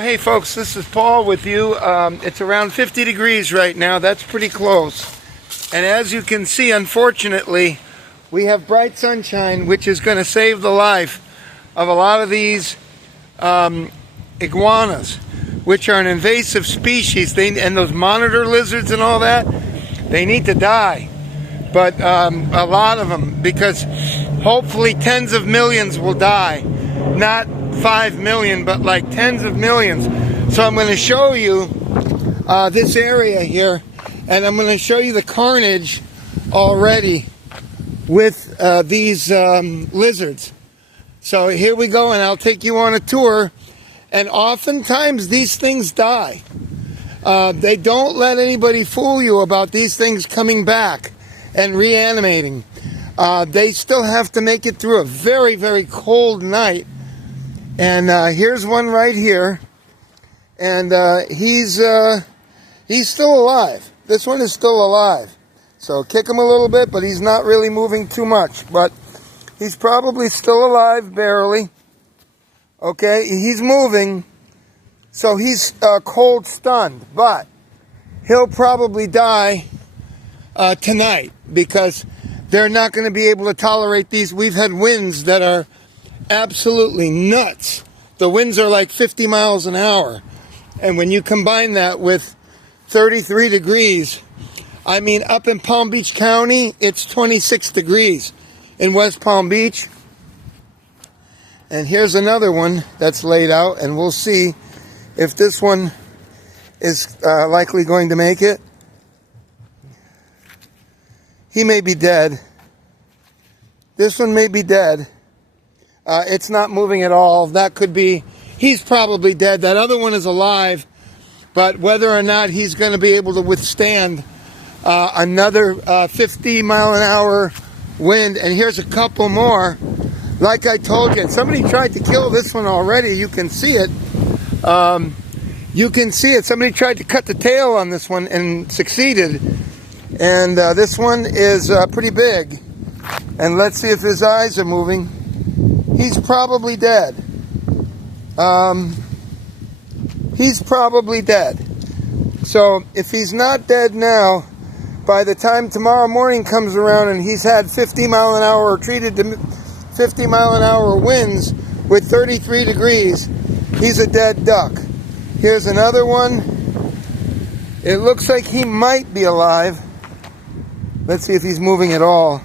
Hey folks, this is Paul with you. It's around 50 degrees right now. That's pretty close. And as you can see, unfortunately, we have bright sunshine, which is going to save the life of a lot of these iguanas, which are an invasive species. And those monitor lizards and all that, they need to die. But a lot of them, because hopefully tens of millions will die. Not 5 million, but like tens of millions. So I'm going to show you this area here, and I'm going to show you the carnage already with these lizards. So here we go, and I'll take you on a tour. And oftentimes these things die. They don't let anybody fool you about these things coming back and reanimating. They still have to make it through a very, very cold night. And here's one right here, and he's still alive. This one is still alive. So kick him a little bit, but he's not really moving too much. But he's probably still alive, barely. Okay, he's moving, so he's cold stunned. But he'll probably die tonight, because they're not going to be able to tolerate these. We've had winds that are absolutely nuts. The winds are like 50 miles an hour. And when you combine that with 33 degrees, I mean, up in Palm Beach County, it's 26 degrees in West Palm Beach. And here's another one that's laid out, and we'll see if this one is likely going to make it. He may be dead. This one may be dead. It's not moving at all. That could be, he's probably dead. That other one is alive, but whether or not he's going to be able to withstand another 50 mile an hour wind. And here's a couple more. Like I told you, somebody tried to kill this one already. You can see it. You can see it. Somebody tried to cut the tail on this one and succeeded. And this one is pretty big. And let's see if his eyes are moving. He's probably dead. He's probably dead. So if he's not dead now, by the time tomorrow morning comes around and he's had 50 mile an hour or treated to 50 mile an hour winds with 33 degrees, he's a dead duck. Here's another one. It looks like he might be alive. Let's see if he's moving at all.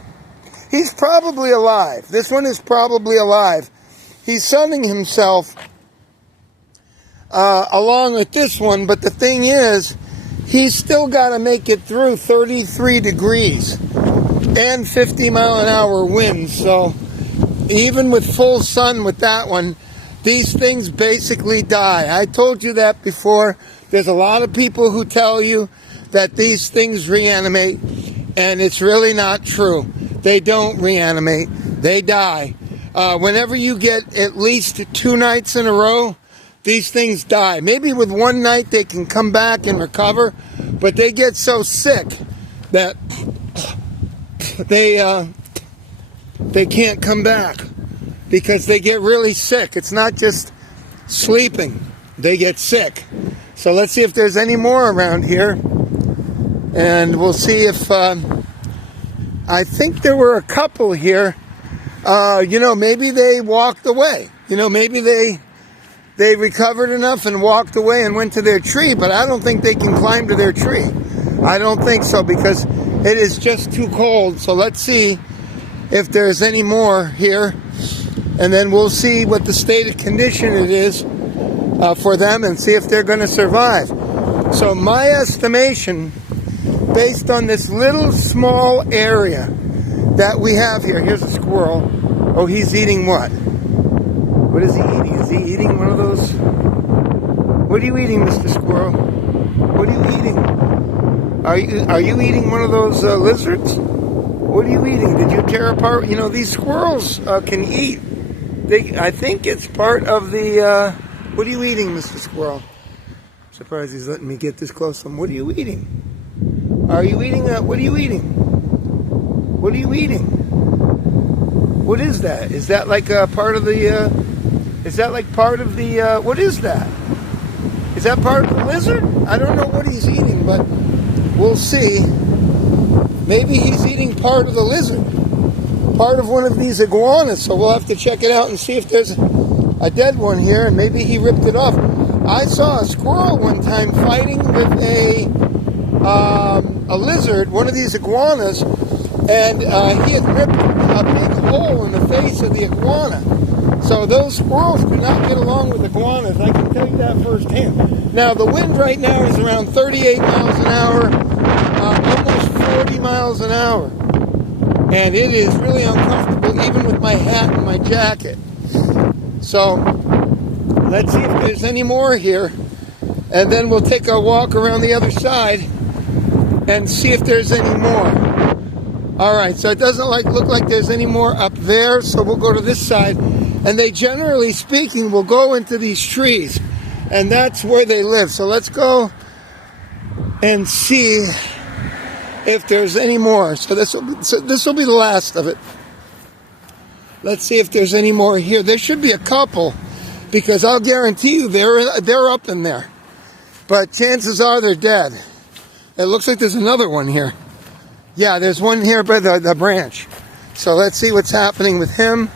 He's probably alive. This one is probably alive. He's sunning himself along with this one, but the thing is, he's still got to make it through 33 degrees and 50 mile an hour winds. So even with full sun with that one, these things basically die. I told you that before. There's a lot of people who tell you that these things reanimate, and it's really not true. They don't reanimate. They die. Whenever you get at least 2 nights in a row, these things die. Maybe with one night they can come back and recover, but they get so sick that they can't come back because they get really sick. It's not just sleeping. They get sick. So let's see if there's any more around here, and we'll see if... I think there were a couple here. Maybe they walked away. Maybe they recovered enough and walked away and went to their tree, but I don't think they can climb to their tree. I don't think so, because it is just too cold. So let's see if there's any more here, and then we'll see what the state of condition it is for them and see if they're going to survive. So my estimation, based on this little small area that we have here. Here's a squirrel. Oh, he's eating what? What is he eating? Is he eating one of those? What are you eating, Mr. Squirrel? What are you eating? Are you eating one of those lizards? What are you eating? Did you tear apart? These squirrels can eat. I think it's part of the... What are you eating, Mr. Squirrel? I'm surprised he's letting me get this close to him. What are you eating? Are you eating what are you eating? What are you eating? What is that? Is that like a part of the, is that like part of the, what is that? Is that part of the lizard? I don't know what he's eating, but we'll see. Maybe he's eating part of the lizard. Part of one of these iguanas. So we'll have to check it out and see if there's a dead one here, and maybe he ripped it off. I saw a squirrel one time fighting with a lizard, one of these iguanas, and he had ripped a big hole in the face of the iguana. So those squirrels do not get along with iguanas. I can tell you that firsthand. Now the wind right now is around 38 miles an hour, almost 40 miles an hour, and it is really uncomfortable even with my hat and my jacket. So let's see if there's any more here, and then we'll take a walk around the other side and see if there's any more. All right, so it doesn't look like there's any more up there, so we'll go to this side, and they, generally speaking, will go into these trees, and that's where they live. So let's go and see if there's any more. So this will be the last of it. Let's see if there's any more here. There should be a couple, because I'll guarantee you they're up in there. But chances are they're dead. It looks like there's another one here. Yeah, there's one here by the branch. So let's see what's happening with him.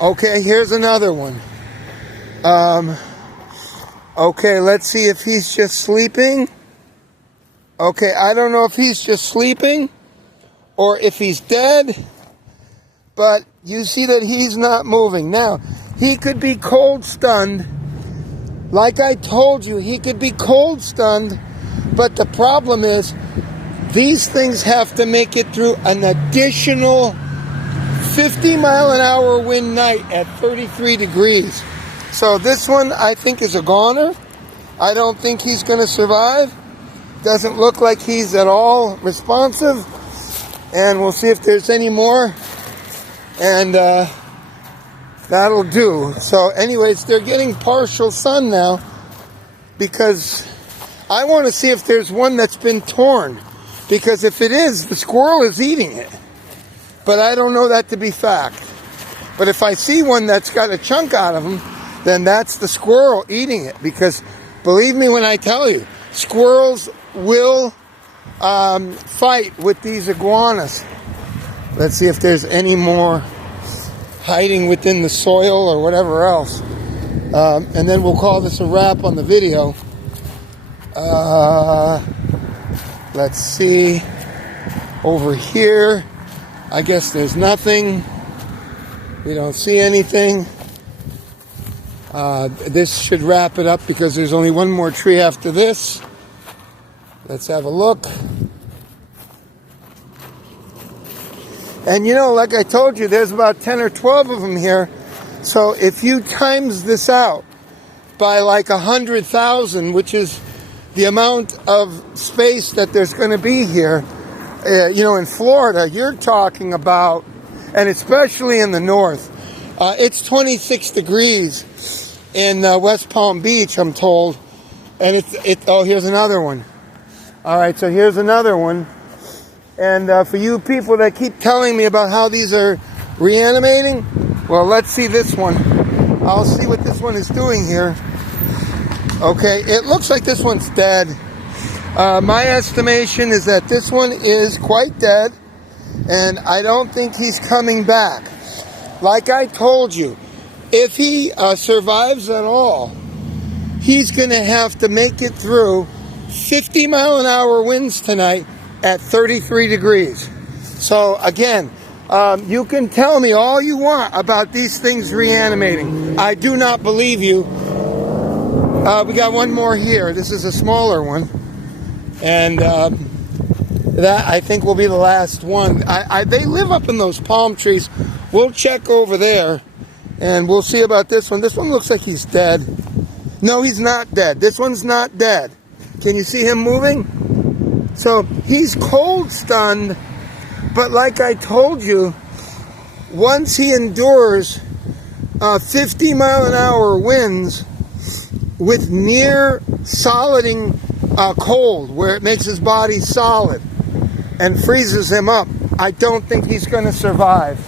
Okay, here's another one. Okay, let's see if he's just sleeping. Okay, I don't know if he's just sleeping or if he's dead. But you see that he's not moving. Now, he could be cold stunned. Like I told you, he could be cold stunned. But the problem is, these things have to make it through an additional 50 mile an hour wind night at 33 degrees. So this one, I think, is a goner. I don't think he's going to survive. Doesn't look like he's at all responsive. And we'll see if there's any more. And that'll do. So anyways, they're getting partial sun now, because I want to see if there's one that's been torn. Because if it is, the squirrel is eating it. But I don't know that to be fact. But if I see one that's got a chunk out of him, then that's the squirrel eating it. Because believe me when I tell you, squirrels will fight with these iguanas. Let's see if there's any more hiding within the soil or whatever else. And then we'll call this a wrap on the video. Let's see. Over here, I guess there's nothing. We don't see anything. This should wrap it up because there's only one more tree after this. Let's have a look. And you know, like I told you, there's about 10 or 12 of them here. So if you times this out by like 100,000, which is the amount of space that there's going to be here, you know, in Florida, you're talking about, and especially in the north, it's 26 degrees in West Palm Beach, I'm told. And oh, here's another one. All right, so here's another one. And for you people that keep telling me about how these are reanimating, well, let's see this one. I'll see what this one is doing here. Okay, it looks like this one's dead. My estimation is that this one is quite dead, and I don't think he's coming back. Like I told you, if he survives at all, he's going to have to make it through 50 mile an hour winds tonight at 33 degrees. So again, you can tell me all you want about these things reanimating. I do not believe you. We got one more here. This is a smaller one. And that, I think, will be the last one. They live up in those palm trees. We'll check over there, and we'll see about this one. This one looks like he's dead. No, he's not dead. This one's not dead. Can you see him moving? So he's cold stunned, but like I told you, once he endures 50 mile an hour winds with near soliding cold, where it makes his body solid and freezes him up, I don't think he's going to survive.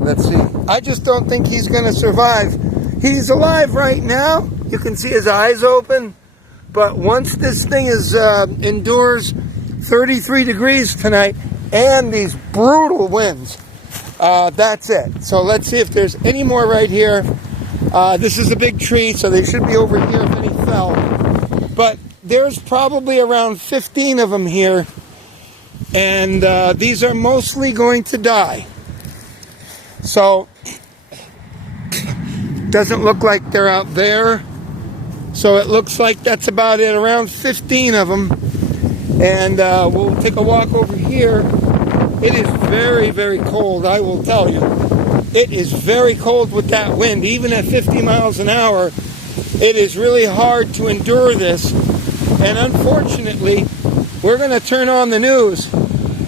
Let's see. I just don't think he's going to survive. He's alive right now. You can see his eyes open. But once this thing is endures 33 degrees tonight and these brutal winds, that's it. So let's see if there's any more right here. This is a big tree, so they should be over here if any fell. But there's probably around 15 of them here. And these are mostly going to die. So, doesn't look like they're out there. So it looks like that's about it, around 15 of them. And we'll take a walk over here. It is very, very cold, I will tell you. It is very cold with that wind. Even at 50 miles an hour, it is really hard to endure this. And unfortunately, we're going to turn on the news,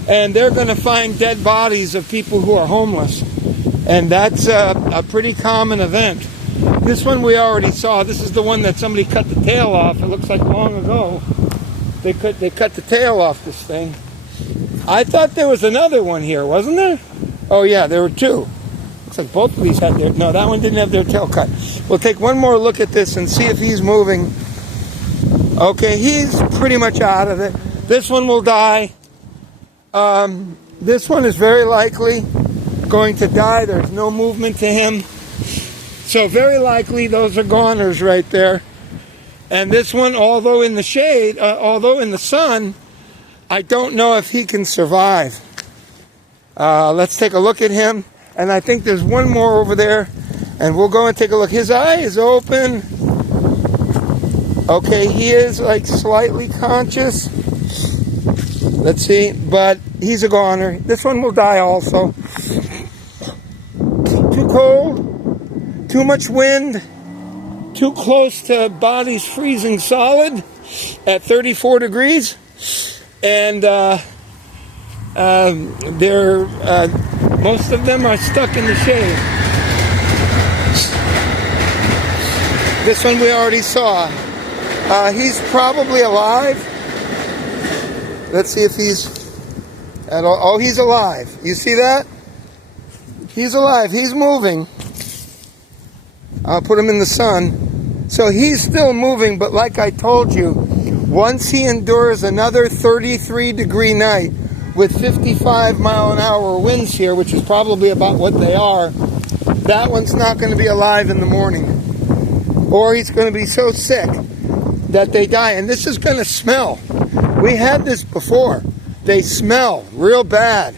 and they're going to find dead bodies of people who are homeless. And that's a pretty common event. This one we already saw. This is the one that somebody cut the tail off. It looks like long ago. They cut the tail off this thing. I thought there was another one here, wasn't there? Oh yeah, there were two. Looks like both of these had their... No, that one didn't have their tail cut. We'll take one more look at this and see if he's moving. Okay, he's pretty much out of it. This one will die. This one is very likely going to die. There's no movement to him. So very likely those are goners right there. And this one, although in the shade, although in the sun, I don't know if he can survive. Let's take a look at him. And I think there's one more over there. And we'll go and take a look. His eye is open. Okay, he is like slightly conscious. Let's see, but he's a goner. This one will die also. Too cold, too much wind, too close to bodies freezing solid at 34 degrees. And most of them are stuck in the shade. This one we already saw. He's probably alive. Let's see if he's at all. Oh, he's alive. You see that? He's alive. He's moving. I'll put him in the sun. So he's still moving, but like I told you, once he endures another 33-degree night with 55-mile-an-hour winds here, which is probably about what they are, that one's not going to be alive in the morning. Or he's going to be so sick that they die. And this is going to smell. We had this before. They smell real bad.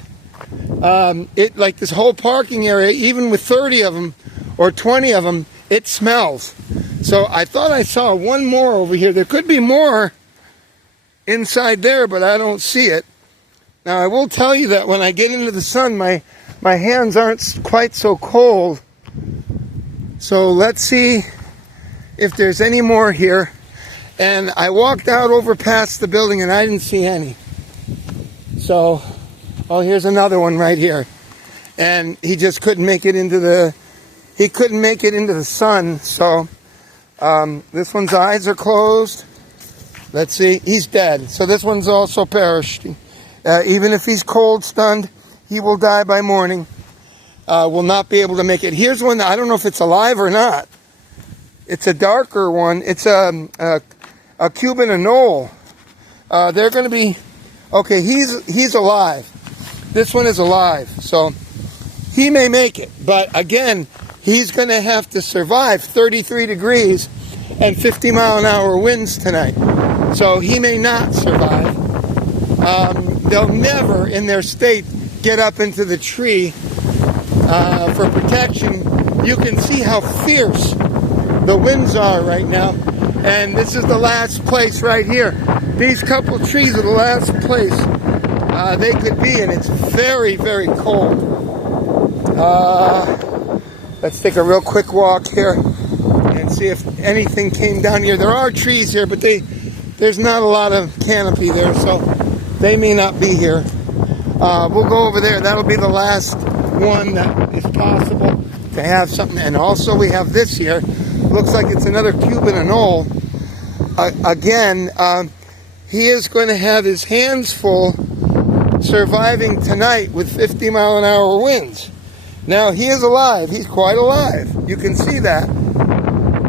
Like this whole parking area, even with 30 of them or 20 of them, it smells. So I thought I saw one more over here. There could be more inside there, but I don't see it. Now I will tell you that when I get into the sun, my hands aren't quite so cold. So let's see if there's any more here. And I walked out over past the building and I didn't see any. So, oh, here's another one right here. And he just couldn't make it into the, sun. So, this one's eyes are closed. Let's see, he's dead. So this one's also perished. Even if he's cold stunned, he will die by morning. Will not be able to make it. Here's one that I don't know if it's alive or not. It's a darker one. It's a Cuban anole. They're going to be, okay, he's alive. This one is alive, so he may make it. But again, he's going to have to survive 33 degrees and 50-mile-an-hour winds tonight. So he may not survive. They'll never, in their state, get up into the tree for protection. You can see how fierce the winds are right now. And this is the last place right here. These couple trees are the last place they could be, and it's very, very cold. Let's take a real quick walk here and see if anything came down here. There are trees here, but there's not a lot of canopy there, so they may not be here. We'll go over there. That'll be the last one that is possible to have something. And also we have this here. Looks like it's another Cuban anole. Again, he is going to have his hands full surviving tonight with 50-mile-an-hour winds. Now, he is alive. He's quite alive. You can see that.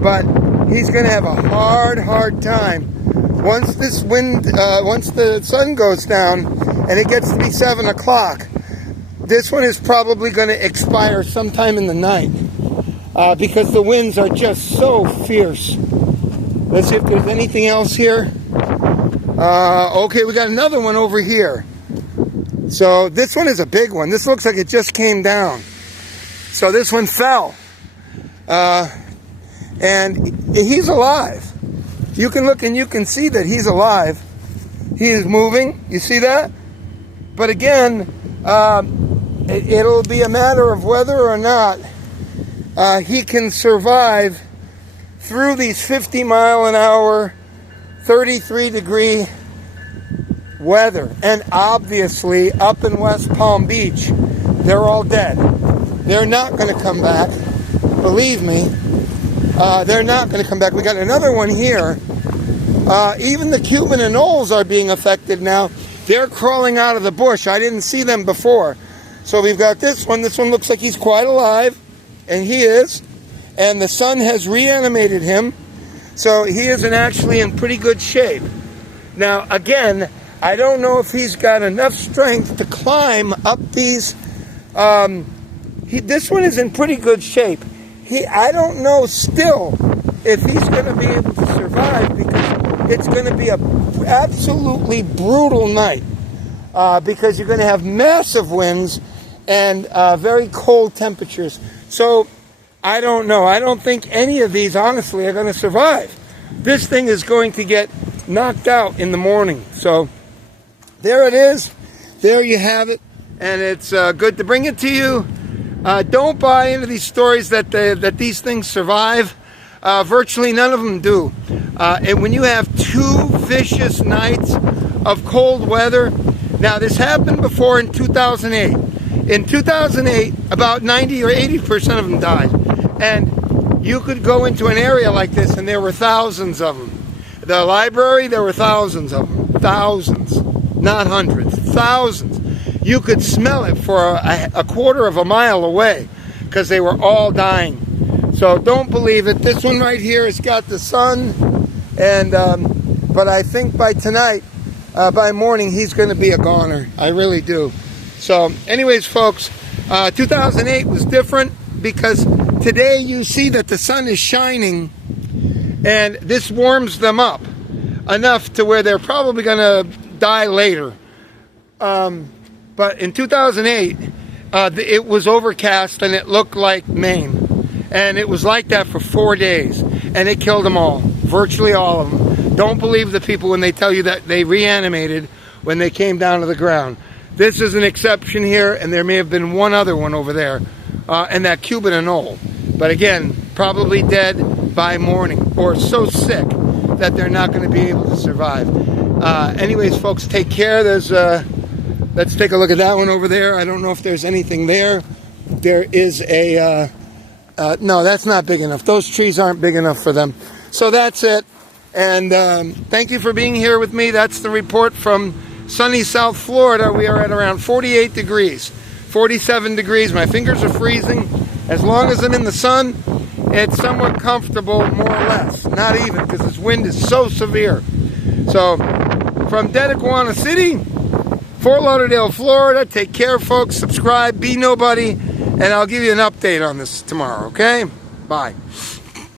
but he's going to have a hard time. Once this wind, once the sun goes down and it gets to be 7 o'clock, this one is probably going to expire sometime in the night because the winds are just so fierce. Let's see if there's anything else here. Okay, we got another one over here. So this one is a big one. This looks like it just came down. So this one fell. And he's alive. You can look and you can see that he's alive. He is moving. You see that? But again, it'll be a matter of whether or not he can survive through these 50-mile-an-hour, 33-degree weather. And obviously, up in West Palm Beach, they're all dead. They're not going to come back. Believe me, they're not going to come back. We got another one here. Even the Cuban anoles are being affected now. They're crawling out of the bush. I didn't see them before. So we've got this one. This one looks like he's quite alive, and he is. And the sun has reanimated him, so he isn't actually in pretty good shape. Now, again, I don't know if he's got enough strength to climb up these. This one is in pretty good shape. I don't know still if he's going to be able to survive, because it's going to be a absolutely brutal night, because you're going to have massive winds and very cold temperatures. So I don't know. I don't think any of these, honestly, are going to survive. This thing is going to get knocked out in the morning. So there it is. There you have it. And it's good to bring it to you. Don't buy into these stories that these things survive. Virtually none of them do. And when you have 2 vicious nights of cold weather, now this happened before in 2008. In 2008, about 90 or 80% of them died. And you could go into an area like this and there were thousands of them. The library, there were thousands of them. Thousands. Not hundreds. Thousands. You could smell it for a quarter of a mile away because they were all dying. So don't believe it. This one right here has got the sun, and but I think by tonight, by morning, he's going to be a goner. I really do. So anyways, folks, 2008 was different because today you see that the sun is shining, and this warms them up enough to where they're probably going to die later. But in 2008, it was overcast and it looked like Maine. And it was like that for 4 days. And it killed them all. Virtually all of them. Don't believe the people when they tell you that they reanimated when they came down to the ground. This is an exception here, and there may have been one other one over there. And that Cuban anole. But again, probably dead by morning. Or so sick that they're not going to be able to survive. Anyways, folks, take care. There's... let's take a look at that one over there. I don't know if there's anything there. There is a... no, that's not big enough. Those trees aren't big enough for them. So that's it. And thank you for being here with me. That's the report from sunny South Florida. We are at around 48 degrees. 47 degrees. My fingers are freezing. As long as I'm in the sun, it's somewhat comfortable, more or less. Not even, because this wind is so severe. So, from Dead Iguana City, Fort Lauderdale, Florida. Take care, folks. Subscribe. Be nobody. And I'll give you an update on this tomorrow, okay? Bye.